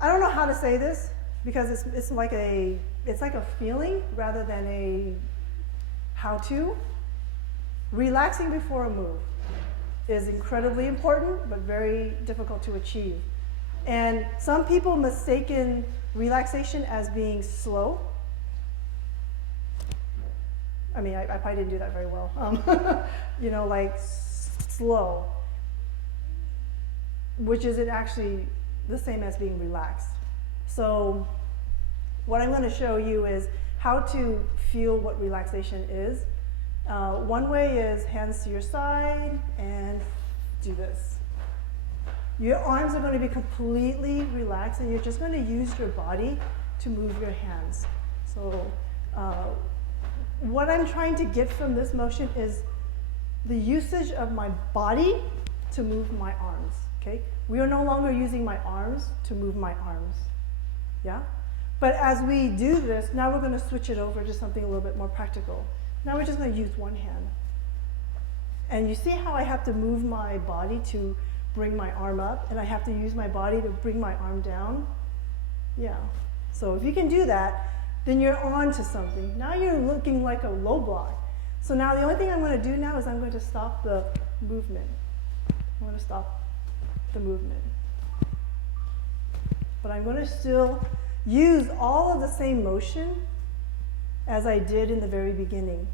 I don't know how to say this because it's like a feeling rather than a how-to. Relaxing before a move is incredibly important, but very difficult to achieve. And some people mistaken relaxation as being slow. I mean, I probably didn't do that very well. You know, like slow, which isn't actually the same as being relaxed. So what I'm going to show you is how to feel what relaxation is. One way is hands to your side and do this. Your arms are going to be completely relaxed and you're just going to use your body to move your hands. So what I'm trying to get from this motion is the usage of my body to move my arms, okay? We are no longer using my arms to move my arms, yeah? But as we do this, now we're going to switch it over to something a little bit more practical. Now we're just going to use one hand. And you see how I have to move my body to bring my arm up, and I have to use my body to bring my arm down? Yeah. So if you can do that, then you're on to something. Now you're looking like a low block. So now the only thing I'm going to do now is I'm going to stop the movement. I'm going to stop the movement. But I'm going to still use all of the same motion as I did in the very beginning.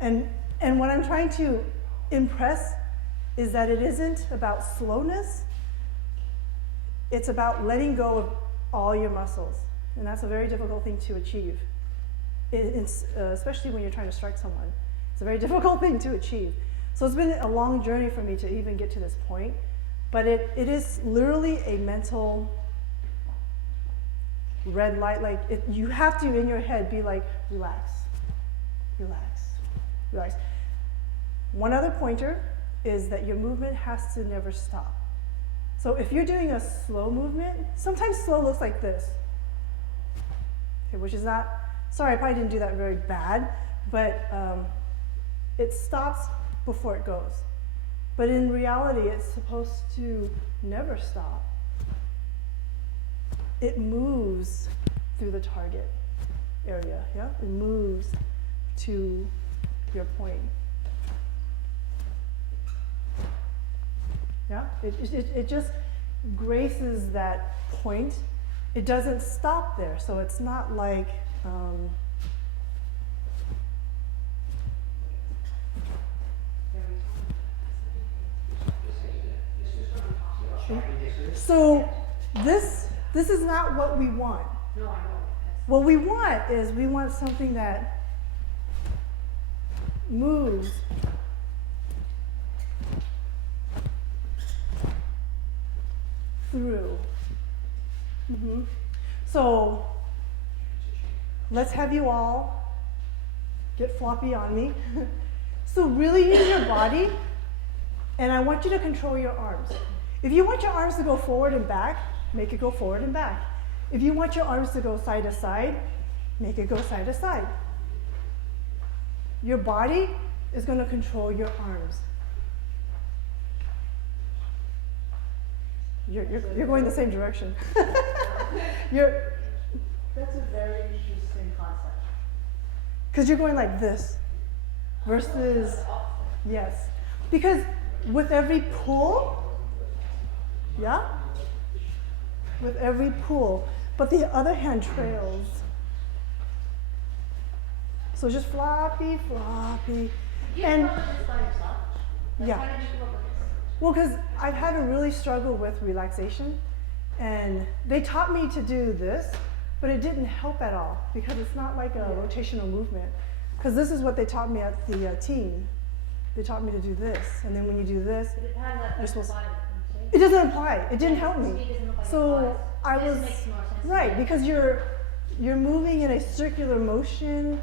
And what I'm trying to impress is that it isn't about slowness. It's about letting go of all your muscles. And that's a very difficult thing to achieve, especially when you're trying to strike someone. It's a very difficult thing to achieve. So it's been a long journey for me to even get to this point. But it is literally a mental red light. Like you have to, in your head, be like, relax, relax, relax. One other pointer is that your movement has to never stop. So if you're doing a slow movement, sometimes slow looks like this, okay, which is not, sorry, I probably didn't do that very bad, but it stops before it goes. But in reality, it's supposed to never stop. It moves through the target area, yeah? It moves to your point. Yeah, it just graces that point. It doesn't stop there, so it's not like so this is not what we want. What we want is we want something that moves through. So let's have you all get floppy on me. So really use your body, and I want you to control your arms. If you want your arms to go forward and back, make it go forward and back. If you want your arms to go side to side, make it go side to side. Your body is going to control your arms. You're going the same direction. That's a very interesting concept. Because you're going like this versus, yes. Because with every pull, yeah? With every pull, but the other hand trails. So just floppy, floppy. And yeah. Well, because I've had to really struggle with relaxation, and they taught me to do this, but it didn't help at all because it's not like a rotational movement. Because this is what they taught me at the team. They taught me to do this, and then when you do this, you're supposed to. It doesn't apply. It didn't help me. So I was right because you're moving in a circular motion,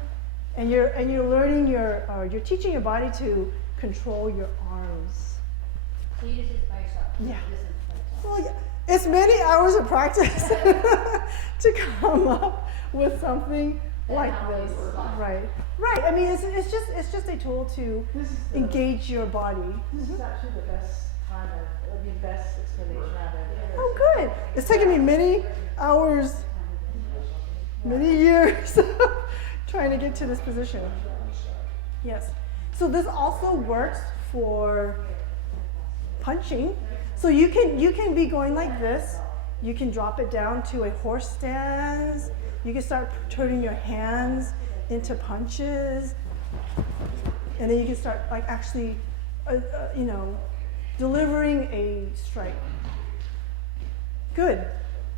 and you're learning you're teaching your body to control your arms. So you just did it by yourself? Yeah. Well, yeah. It's many hours of practice to come up with something like this. Right. Right. I mean, it's just a tool to engage your body. This is actually the best kind of, I mean, best explanation I've ever. Oh, good. It's taken me many hours, many years trying to get to this position. Yes. So this also works for punching. So you can be going like this. You can drop it down to a horse stance. You can start turning your hands into punches, and then you can start like actually, delivering a strike. Good.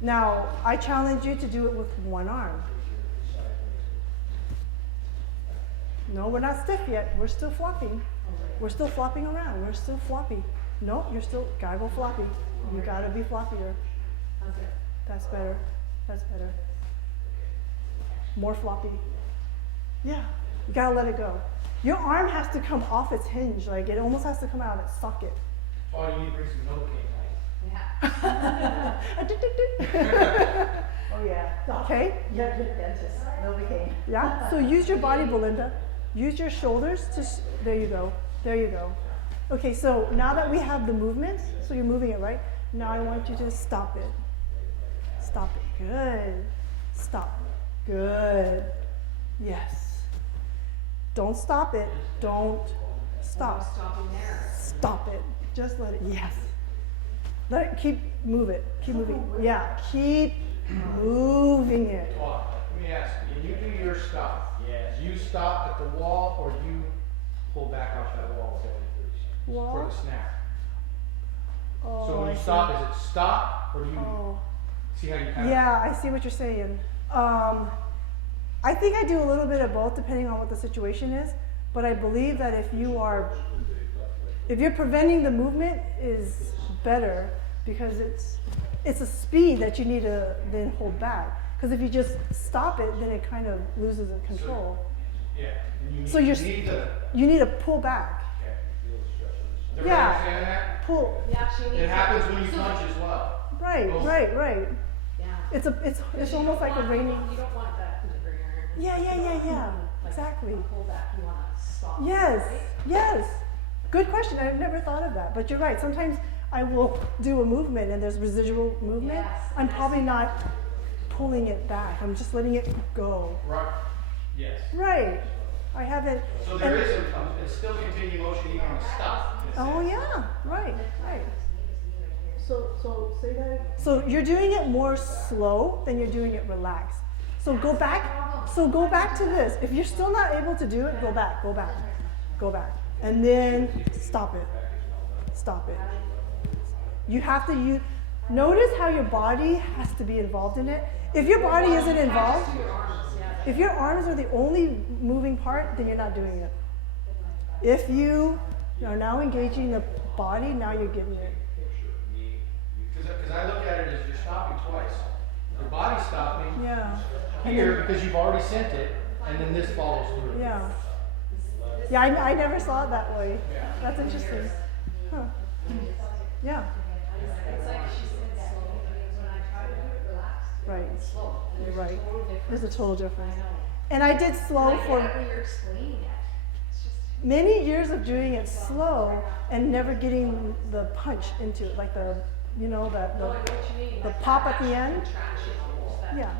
Now I challenge you to do it with one arm. No, we're not stiff yet. We're still flopping. We're still flopping around. We're still floppy. No, you're still gotta go floppy. You gotta be floppier. That's better. That's better. More floppy. Yeah, you gotta let it go. Your arm has to come off its hinge. Like it almost has to come out of its socket. Oh, you need to bring some Novocaine. Yeah. Oh, yeah. Okay? Yeah, good dentist, Novocaine. Yeah? So use your body, Belinda. Use your shoulders to, there you go. There you go. Okay, so now that we have the movement, so you're moving it, right? Now I want you to stop it. Stop it. Good. Stop. Good. Yes. Don't stop it. Don't stop. Stopping there. Stop it. Just let it. Yes. Let it keep move it. Keep moving. Yeah. Keep moving it. Well, let me ask, when you do your stuff, do you stop at the wall or do you pull back off that wall for Wall. the snap? Oh, So when I you see. stop, is it stop or do you Oh. see how you kind Yeah, I see what you're saying. I think I do a little bit of both depending on what the situation is, but I believe that if you're preventing the movement is better because it's a speed that you need to then hold back. Because if you just stop it, then it kind of loses its control. yeah, and you need, So you you're need to, You need to pull back. everybody Yeah. understand that? Pull. You actually need It to- happens when you so- punch as well. Right, Oh. right. Yeah. It's Because you almost don't like a want- raining. You don't want that to bring your Yeah, like, yeah. like, Exactly. Pull back. You want to stop. Yes, Right? yes. Good question. I've never thought of that. But you're right. Sometimes I will do a movement and there's residual movement. Yes. I'm probably not pulling it back. I'm just letting it go. Right. Yes. Right. I haven't. So there and- is it's still continuing motion even on a stop. in a Oh sense. yeah. Right. So say that. So you're doing it more slow than you're doing it relaxed. So go back. So go back to this. If you're still not able to do it, go back. Go back. Go back. And then stop it. Stop it. You have to notice how your body has to be involved in it. If your body isn't involved, Your arms, yeah. if your arms are the only moving part, then you're not doing it. If you are now engaging the body, now you're getting it. Because I look at it as you're stopping twice. Your body's stopping Yeah. here because you've already sent it, and then this follows through. Yeah. Yeah, I never saw it that way. Yeah. That's interesting. Huh. Yeah. It's like she said slow. When I try to do it relaxed, Right. it's slow. And there's Right. a total difference. There's a total difference. I know. And I did slow And I for get it when you're explaining it. It's just. many years of doing it slow and never getting the punch into it, like the, No, I know the what you mean. the like pop that at the action end. Contraction almost. That, yeah,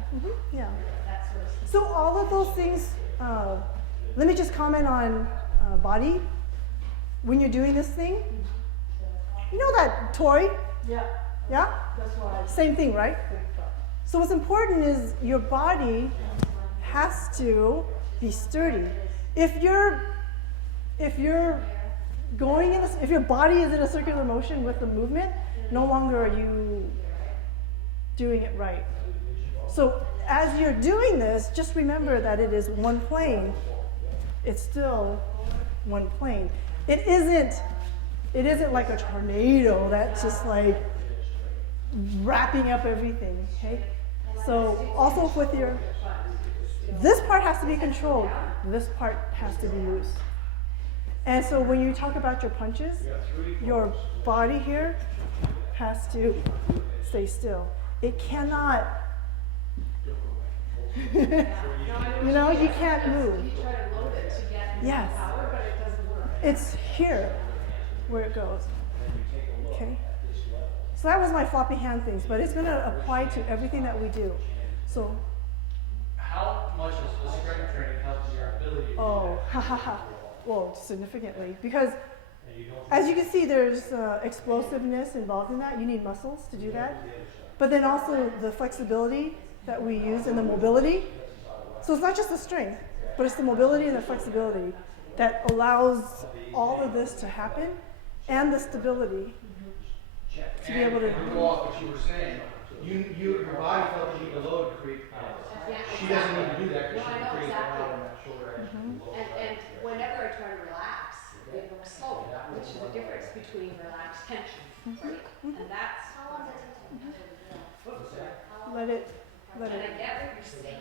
yeah. that sort of stuff. So all of those things, let me just comment on body. When you're doing this thing, you know that toy, Yeah, yeah? that's why I Same thing, right? think about. So what's important is your body has to be sturdy. If you're going in, if your body is in a circular motion with the movement, no longer are you doing it right. So as you're doing this, just remember that it is one plane. It's still one plane. It isn't like a tornado that's just like wrapping up everything, okay? So also with this part has to be controlled. This part has to be loose. And so when you talk about your punches, your body here has to stay still. It cannot, you know, you can't move. You try to load it to get Yes. power, but it doesn't work. It's here. where it goes. And then you take a look Okay. at this level. So that was my floppy hand things, but it's gonna apply to everything that we do. So, How much has the strength training helped your ability to do oh, that? ha ha ha. Well, significantly, because And you don't as you can see, there's explosiveness involved in that. You need muscles to do that. But then also the flexibility that we use and the mobility. So it's not just the strength, but it's the mobility and the flexibility that allows all of this to happen, and the stability to be able to. And go off what you were saying, your body felt the need to load to create power. She doesn't need to do that because No, she I can know create the exactly. power in that shoulder action. And whenever I try to relax, it looks slow, which is the difference between relaxed tension, right? And that's. Let it. And I get what you're saying.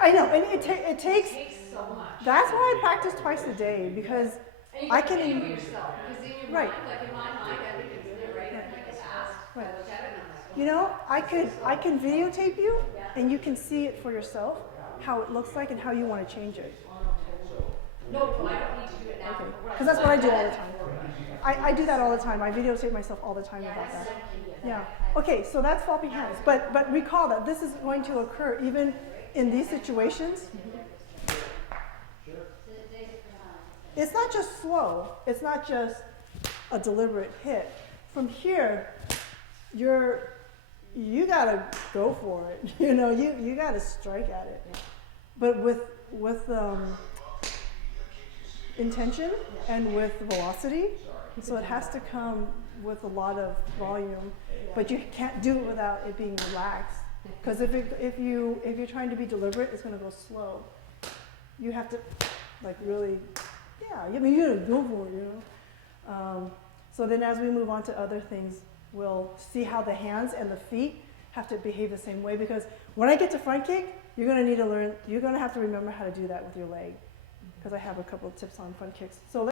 I know, and it It takes. takes so much. That's why I practice twice a day, because And you I can can. feel yourself, because in your Right. mind, like in my mind, I think it's really right, I think it's fast. Right. I look at it and I'm like, You know, I can videotape you, and you can see it for yourself, how it looks like and how you want to change it. no, I don't need to do it now. Okay, because that's what I do all the time. I do that all the time. I videotape myself all the time about that. Yeah. Okay, so that's floppy hands. But recall that this is going to occur even in these situations. It's not just slow. It's not just a deliberate hit. From here, you gotta go for it. You know, you gotta strike at it. But with intention and with velocity. So it has to come with a lot of volume, but you can't do it without it being relaxed. Because if you're trying to be deliberate, it's going to go slow. You have to, like, really, yeah. I mean, you gotta go for it, you know. So then, as we move on to other things, we'll see how the hands and the feet have to behave the same way. Because when I get to front kick, you're going to need to learn. You're going to have to remember how to do that with your leg. Because I have a couple of tips on front kicks. So